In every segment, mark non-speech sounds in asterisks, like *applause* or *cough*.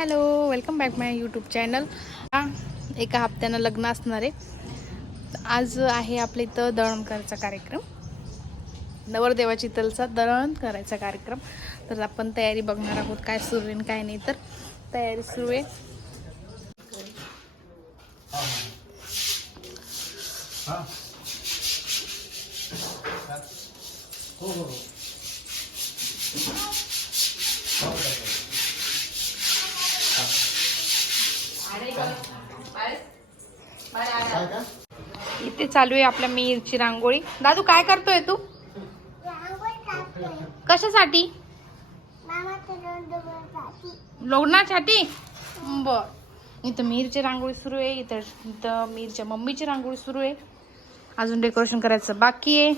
Hello welcome back my YouTube channel एका हप्त्यानं लग्न असणार आहे. आज आहे आपल्या इथं दळण करायचा कार्यक्रम. नवरदेवाची तलचा दळण करायचा कार्यक्रम. तर आपण तयारी बघणार आहोत काय सुरू आहे काय नाही. तर तयारी सुरू आहे. हो हो. हो हो काय का इथे चालू आहे आपल्या मीरची रांगोळी. दादू काय करतोय तू? कशासाठी? लग्नासाठी? बर. इथं मीरची रांगोळी सुरू आहे. इथं इथं मीरच्या मम्मीची रांगोळी सुरू आहे. अजून डेकोरेशन करायचं बाकी आहे.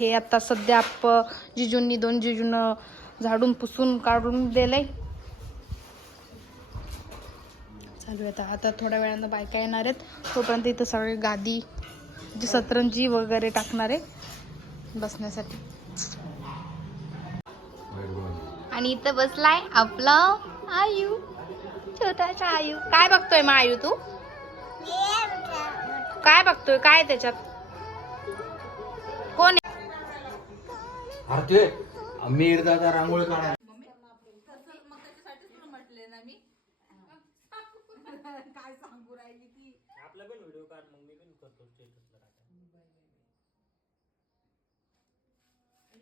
हे आता सध्या आप जिजूंनी दोन जिजून झाडून पुसून काढून दिलंय. चालू आहे आता. आता थोड्या वेळानं बायका येणार आहेत. तोपर्यंत इथं सगळे गादी जी सतरंजी वगैरे टाकणार आहे बसण्यासाठी. आणि इथं बसलाय आपलं आयू छोटासा आयू. काय बघतोय मग आयू तू? काय बघतोय? काय आहे त्याच्यात? कोण मीर दादा रांगोळी काढा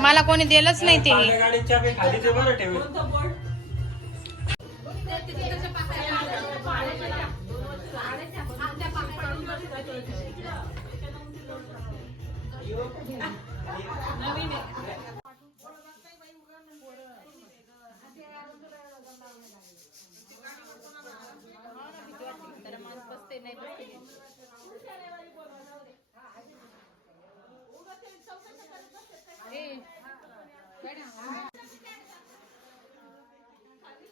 मला कोणी दिलंच नाही ते. हे. गाडीच्या खाली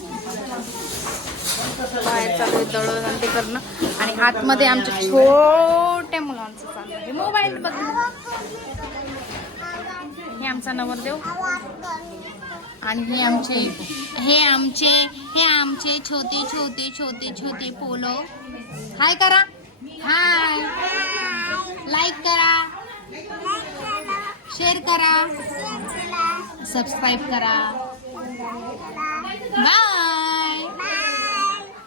ते बरं ठेव बाहेर चालू आहे दळण आणि ते करणं. आणि आतमध्ये आमच्या छोट्या मुलांचं चालू आहे. मोबाईल बघणं हे आमचा नवरदेव. आणि हे आमचे हे आमचे हे आमचे छोटे छोटे छोटे छोटे पोलो. हाय करा. हाय. लाईक करा. शेअर करा. सबस्क्राईब करा. बाय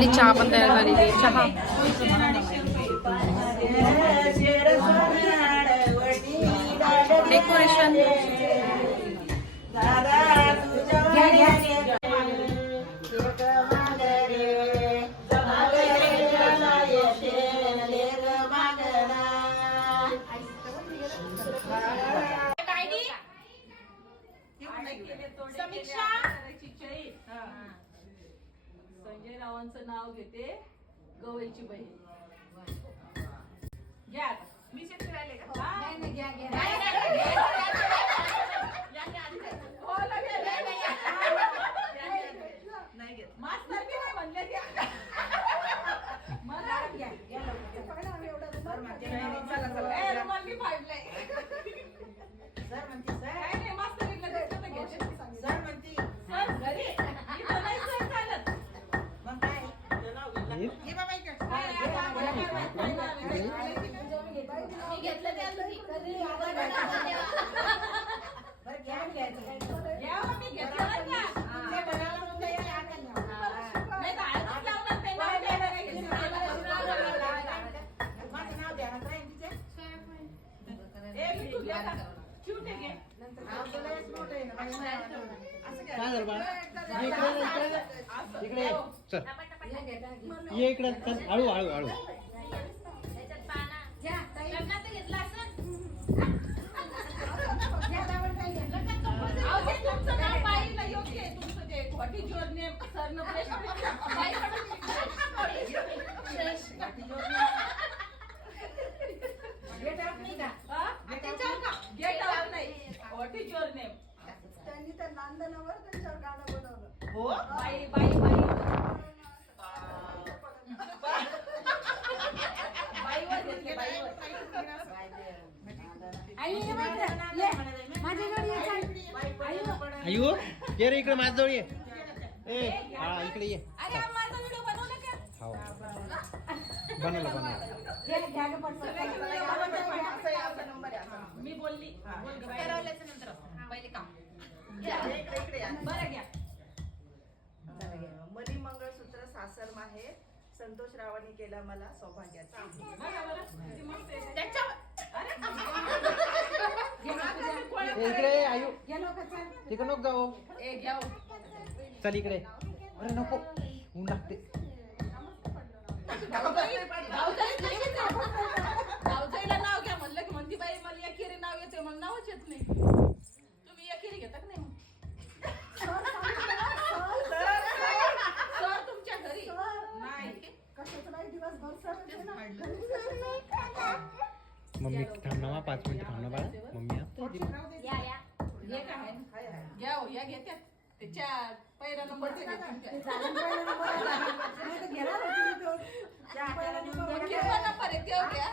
आपली चहा पण तयार झालेली आहे. चहा. डेकोरेशन संजय रावांचं नाव घेते गवईची बहीण घ्या. मी शेतकरी आले का हा? घ्या, घ्या. घ्या हो, मी घेतलं नाही नाही तर आळस लावणार नाव ए, मी तुझ्या का? चिवटे घे. काय झालं बाळा इकडे इकडे चल ये इकडे चल हळू हळू हळू तुमचं नाव बाईला योग्य आहे. तुमचं ते हा? नाही. Your name? त्यांनी त्या नांदनावर त्यांच्यावर गाणं बनवलं बाई, बाई, बाई. ये रे इकडे माझ्याजवळ ये. ए हा इकडे ये. अरे, हा माझा व्हिडिओ बनवला का? हो बनवलं बनवलं मी बोलली. बोल गं, बाई. बरं घ्या. मनी मंगळसूत्र सासर माहेर संतोष रावांनी केला मला सौभाग्याचा. बघा बरं, किती मस्त आहे. अरे, *laughs* ए, इकडे तिकडे नको जाऊ ए, घ्या हो. चल इकडे अरे नको ऊन लागते. भाऊजाईला नाव घ्या म्हणलं की म्हणती बाई मला एकेरी नाव येते मला नावच येत नाही तुम्ही एकेरी घेता का नाही सर तुमच्या घरी नाही कशाचं नाही दिवसभर सर होते ना. मम्मी थांब ना मा, पाच मिनिट थांब ना बाळा मम्मी हा. काय? घ्या हो, या घेत्यात. त्याच्या पहिला नंबर. नाही नंबर आहे घ्या.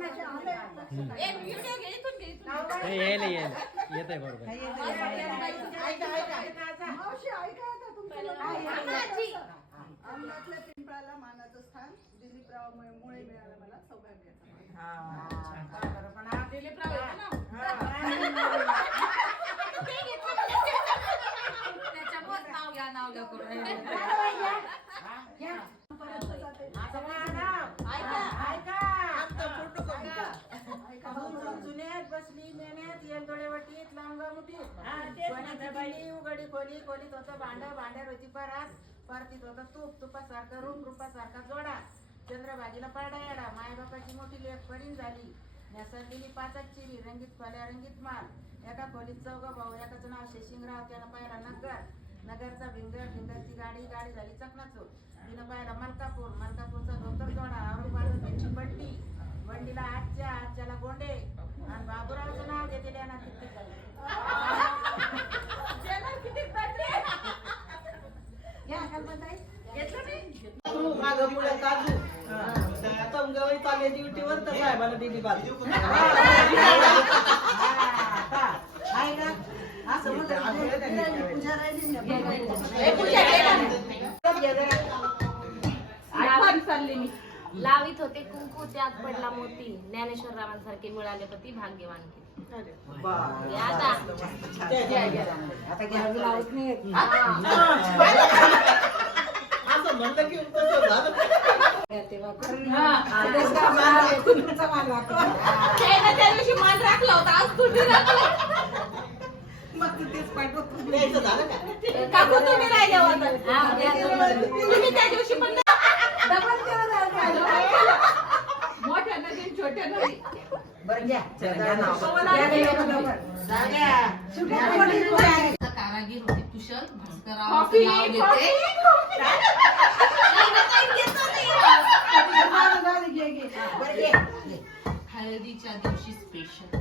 एक व्हिडिओ घे इथून घे इथून घे. ए, येईल येईल येत आहे बरोबर. पिंपळाला मानाचं स्थान दिलीपराव मुळे मुळे मिळालं मला सौभाग्याचा. मान. दिलीपराव येतो ना. त्याच्यामुळेच नाव घ्या नाव घ्या करून. बसली नेण्यात येल डोळेवटीत लांबा मुठीत उघडी खोली खोलीत होतं भांड भांड्यावर होती परास परतीत होतं तूप तुपासारखं रूप रूपासारखा जोडा चंद्रभागीला पाडा येडा मायबापाची मोठी लेख परीन झाली नेसरलेली पाचक चिरी रंगीत खोल्या रंगीत माल. एका खोलीत चौघा भाऊ एकाचं नाव शेशिंगराव त्यानं पाहिला नगर. नगरचा भिंगर भिंगरची गाडी गाडी झाली चकनाचूर. तिनं पाहिला मलकापूर. मलकापूरचा धोतर जोडा औरंगाबाद त्यांची बंडी. बंडीला आजच्या आजच्याला गोंडे. आणि बाबूरावचं नाव घेतले ना किती चॅनल किती बदले? मागं पुढे काजू. तमगवळी चालले ड्युटीवर तर साहेबाला दिली बाजू. *laughs* आहे का असं म्हणतात पूजा राहिली ना. आठवण चालली मी. लावित होते कुंकू त्यात पडला मोती. ज्ञानेश्वर रावांसारखे मिळाले पती भाग्यवान. हे हा. असं म्हणलं की त्या दिवशी मान राखला होता आज कुठे काकू तुम्ही राहिले होता तुम्ही त्या दिवशी पण. मोठ्या नदी छोट्या नदी बरं घ्या कारागीर होते कुशल भास्करराव नाव घेते. हळदीच्या दिवशी स्पेशल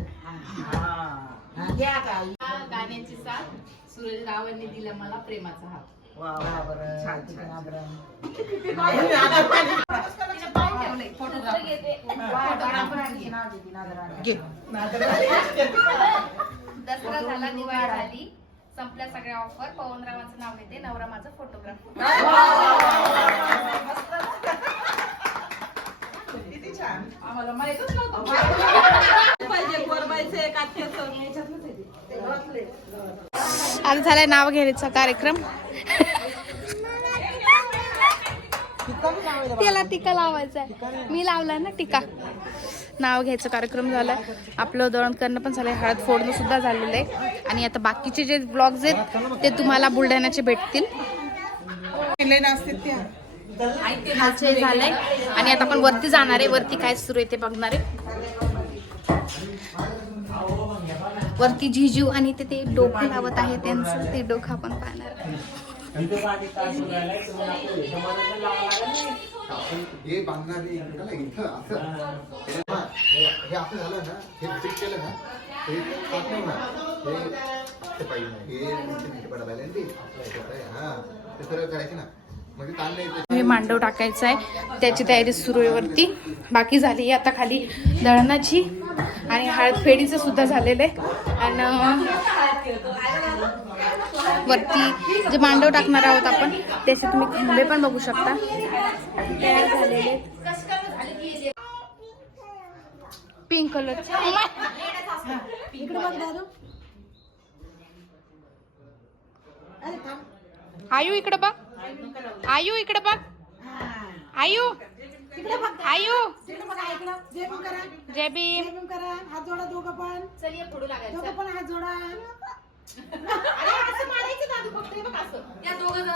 हा, गाण्याची साथ सुरेश रावांनी दिला मला प्रेमाचा हात. तिने पाहून ठेवलंय. फोटोग्राफ. दसरा झाला दिवाळी झाली. संपल्या सगळ्या ऑफर पवनरावांचं नाव घेते नवरा माझा फोटोग्राफर किती छान. आम्हाला माहितच नव्हतं. पाहिजे कोरबायचे काठ्याचं आज झालाय नाव घेण्याचा कार्यक्रम. त्याला टीका लावायचा आहे मी लावलाय ना टीका. नाव घ्यायचा कार्यक्रम झाला आपलं दळण करणं पण झालंय. हळद फोडणं सुद्धा झालेलं आहे. आणि आता बाकीचे जे ब्लॉग्स आहेत ते तुम्हाला बुलढाण्याचे भेटतील. खालचे झालंय. आणि आता आपण वरती जाणार आहे. वरती काय सुरू आहे ते बघणार आहे. वरती जिजू आणि ते ते डोकं लावत आहे. त्यांचं ते डोकं आपण पाहणार हे बांधणार नाही इकडं नाही, इथं असं. हे हे असं झालं ना हे फिट केलं ना हे खात नाही ना हे पाहिजे. हे पडायला. हा. ते करायचे ना. म्हणजे ताण नाही येत. हे मांडव टाकायचं आहे. त्याची तयारी सुरू आहे वरती. बाकी झाली आता खाली दळणाची. आणि हळद फेडीचं सुद्धा झालेलं आहे. आणि वरती जे मांडव टाकणार आहोत आपण त्याचे तुम्ही खंबे पण बघू शकता. तयार झालेले पिंक कलर इकडे आयू इकडे बघ. आयू इकडे बघ. आयू. इकडे आयू. जय भीम. जय भीम करा हात जोडा दोघं पण चल दोघं पण हात जोडा *laughs* अरे असं मारायचं दादू फक्त हे बघ असं. या दोघं जण